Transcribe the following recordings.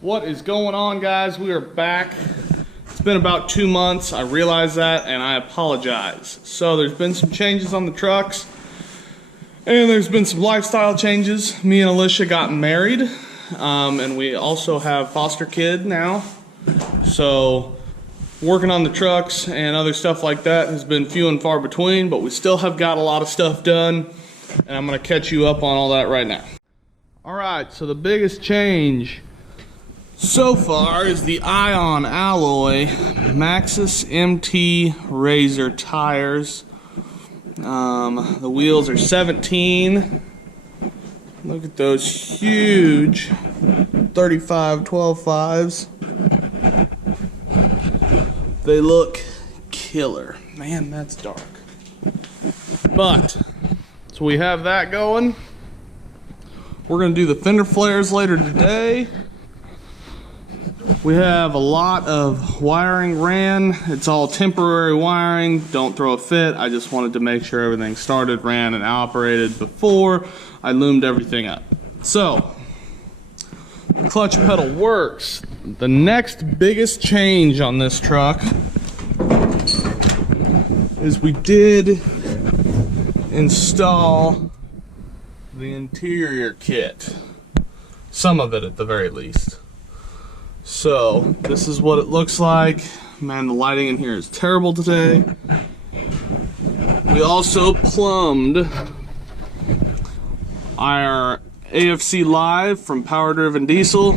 What is going on, guys? We are back. It's been about 2 months. I realize that, and I apologize. So there's been some changes on the trucks, and there's been some lifestyle changes. Me and Alicia got married, and we also have foster kid now. So working on the trucks and other stuff like that has been few and far between, but we still have got a lot of stuff done, and I'm gonna catch you up on all that right now. All right, so the biggest change so far is the Ion Alloy Maxxis MT Razor tires. The wheels are 17. Look at those huge 35 12.5s. They look killer. Man, that's dark. But, so we have that going. We're gonna do the fender flares later today. We have a lot of wiring ran. It's all temporary wiring. Don't throw a fit. I just wanted to make sure everything started, ran, and operated before I loomed everything up. So, clutch pedal works. The next biggest change on this truck is we did install the interior kit. Some of it at the very least. So, this is what it looks like. Man, the lighting in here is terrible today. We also plumbed our AFC Live from Power Driven Diesel.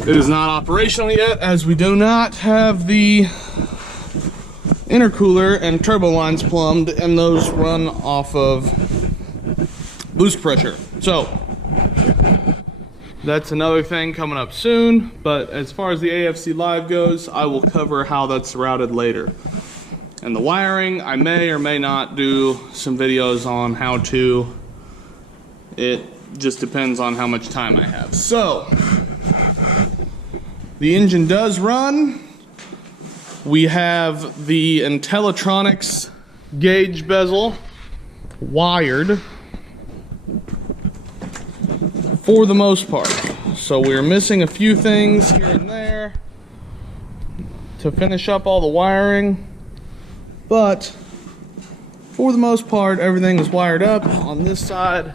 It is not operational yet, as we do not have the intercooler and turbo lines plumbed, and those run off of boost pressure. So, that's another thing coming up soon, but as far as the AFC Live goes, I will cover how that's routed later. And the wiring, I may or may not do some videos on how to. It just depends on how much time I have. So, the engine does run. We have the Intellitronics gauge bezel wired for the most part. So we're missing a few things here and there to finish up all the wiring, but for the most part everything is wired up on this side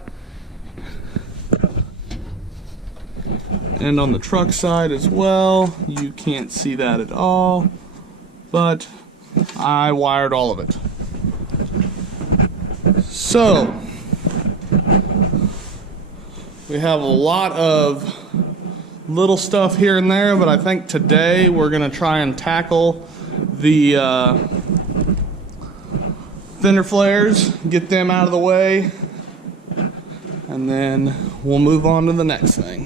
and on the truck side as well. You can't see that at all, but I wired all of it. So we have a lot of little stuff here and there, but I think today we're gonna try and tackle the fender flares, get them out of the way, and then we'll move on to the next thing.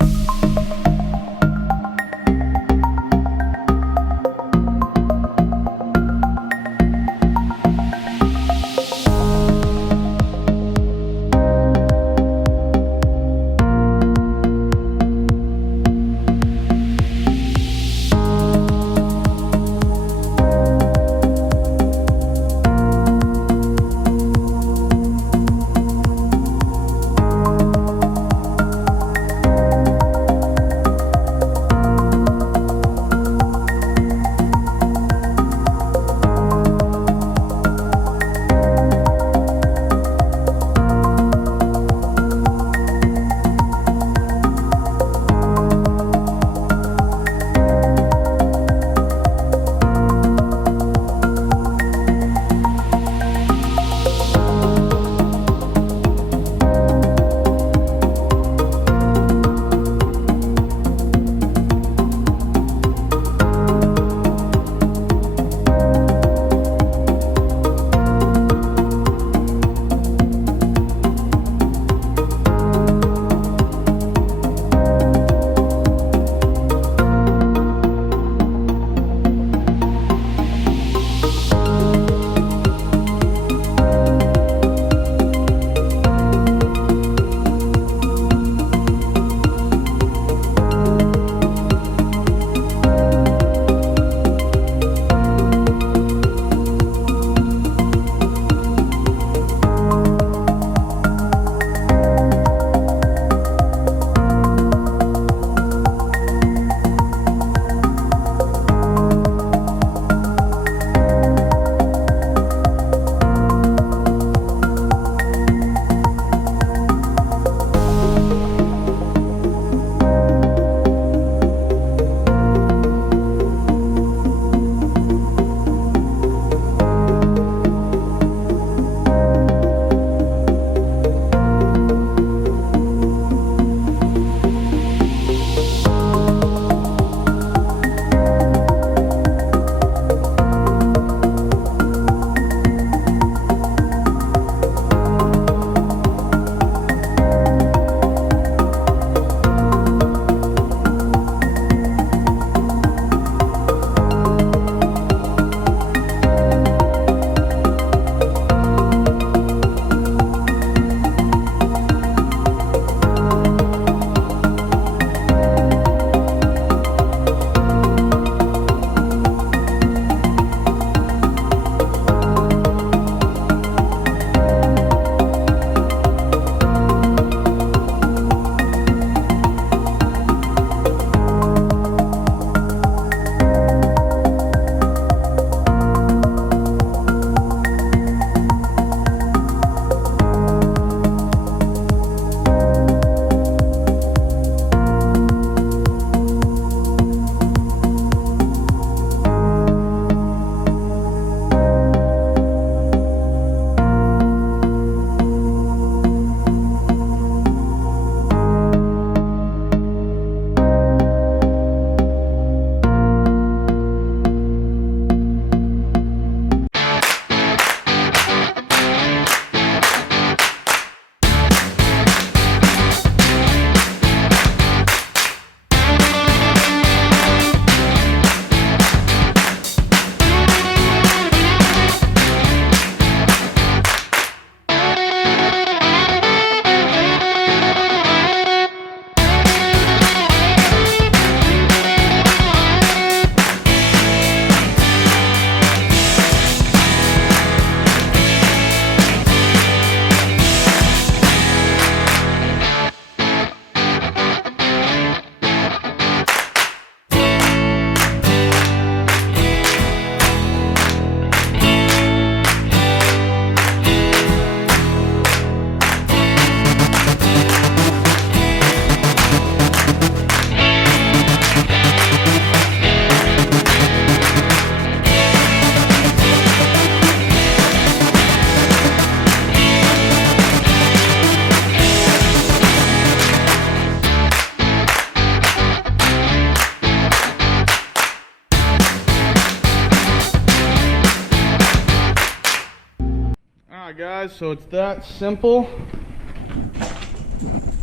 guys, so it's that simple.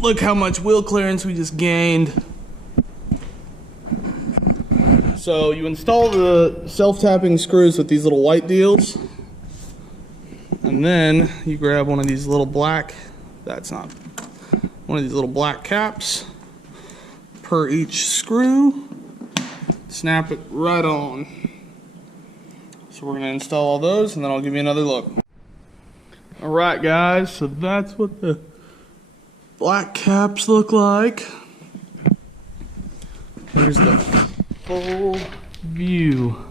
Look how much wheel clearance we just gained. So you install the self-tapping screws with these little white deals, and then you grab one of these little black, one of these little black caps per each screw, snap it right on. So we're gonna install all those and then I'll give you another look. All right guys, so that's what the black caps look like. There's the full view.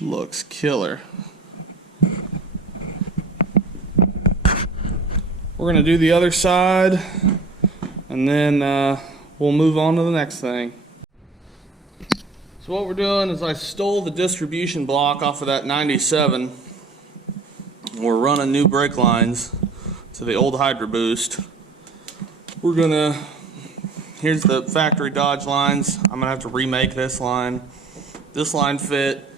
Looks killer. We're gonna do the other side and then we'll move on to the next thing. So what we're doing is I stole the distribution block off of that 97. We're running new brake lines to the old Hydro Boost. Here's the factory Dodge lines. I'm gonna have to remake this line. This line fit,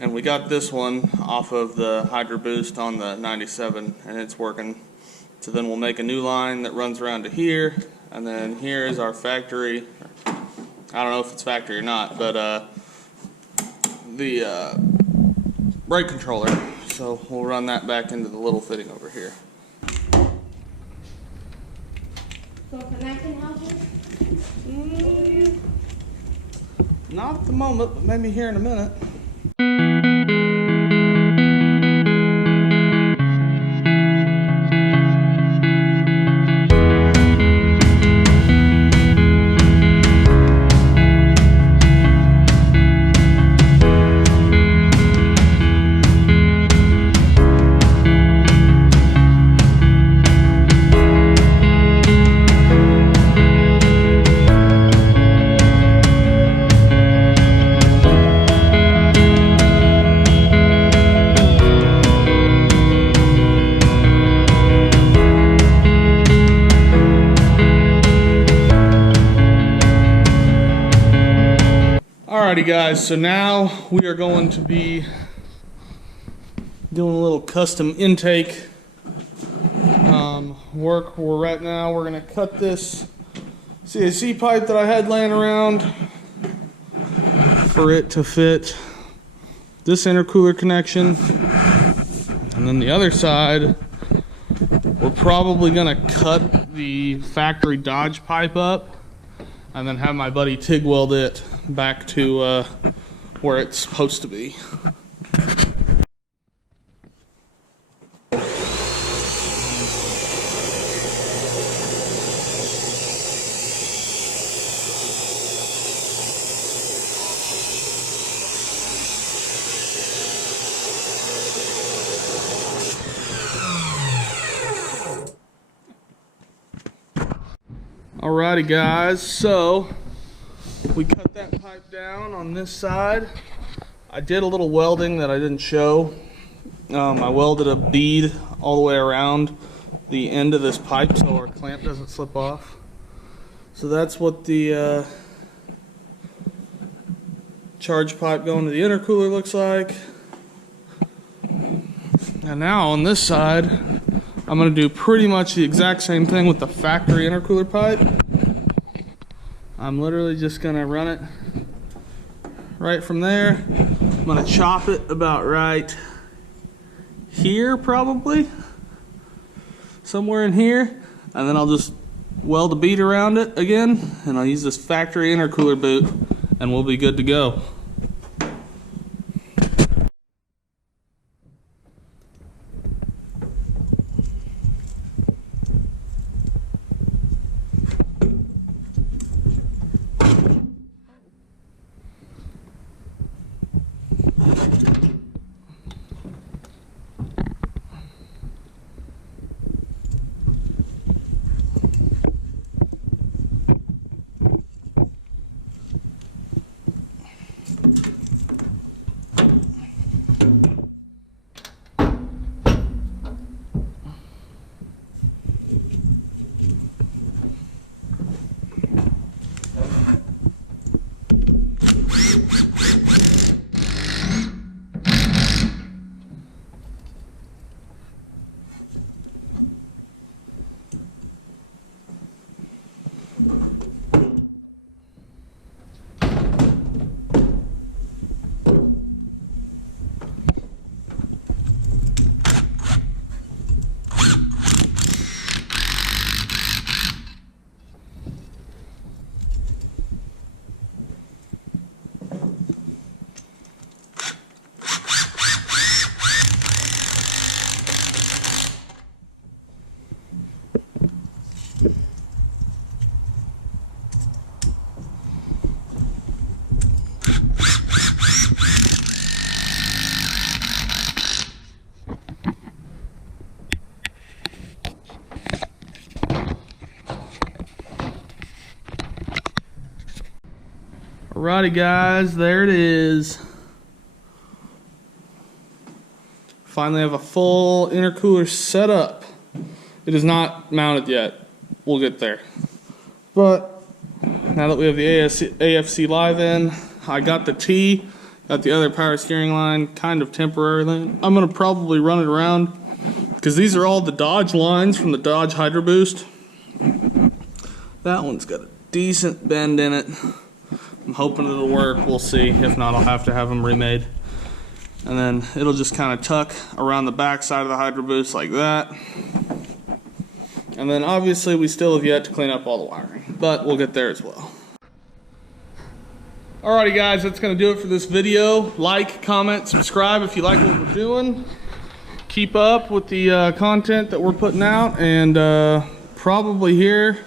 and we got this one off of the Hydro Boost on the 97, and it's working. So then we'll make a new line that runs around to here, and then here is our factory. I don't know if it's factory or not, but the brake controller. So we'll run that back into the little fitting over here. So can I help you? Not at the moment, but maybe here in a minute. Alrighty guys, so now we are going to be doing a little custom intake work. Right now we're going to cut this CAC pipe that I had laying around for it to fit this intercooler connection, and then the other side we're probably going to cut the factory Dodge pipe up and then have my buddy TIG weld it back to where it's supposed to be. Alrighty guys, so we cut that pipe down on this side. I did a little welding that I didn't show. I welded a bead all the way around the end of this pipe so our clamp doesn't slip off. So that's what the charge pipe going to the intercooler looks like. And now on this side, I'm going to do pretty much the exact same thing with the factory intercooler pipe. I'm literally just going to run it right from there. I'm going to chop it about right here, probably. Somewhere in here. And then I'll just weld a bead around it again. And I'll use this factory intercooler boot and we'll be good to go. Alrighty guys, there it is. Finally have a full intercooler set up. It is not mounted yet. We'll get there. But now that we have the AFC live in, I got the T, got the other power steering line kind of temporarily. I'm gonna probably run it around because these are all the Dodge lines from the Dodge Hydro Boost. That one's got a decent bend in it. I'm hoping it'll work. We'll see. If not, I'll have to have them remade. And then it'll just kind of tuck around the back side of the Hydro Boost like that. And then obviously we still have yet to clean up all the wiring, but we'll get there as well. Alrighty guys, that's gonna do it for this video. Like, comment, subscribe if you like what we're doing. Keep up with the content that we're putting out, and probably here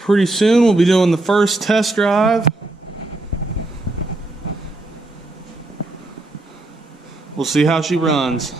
pretty soon we'll be doing the first test drive. We'll see how she runs.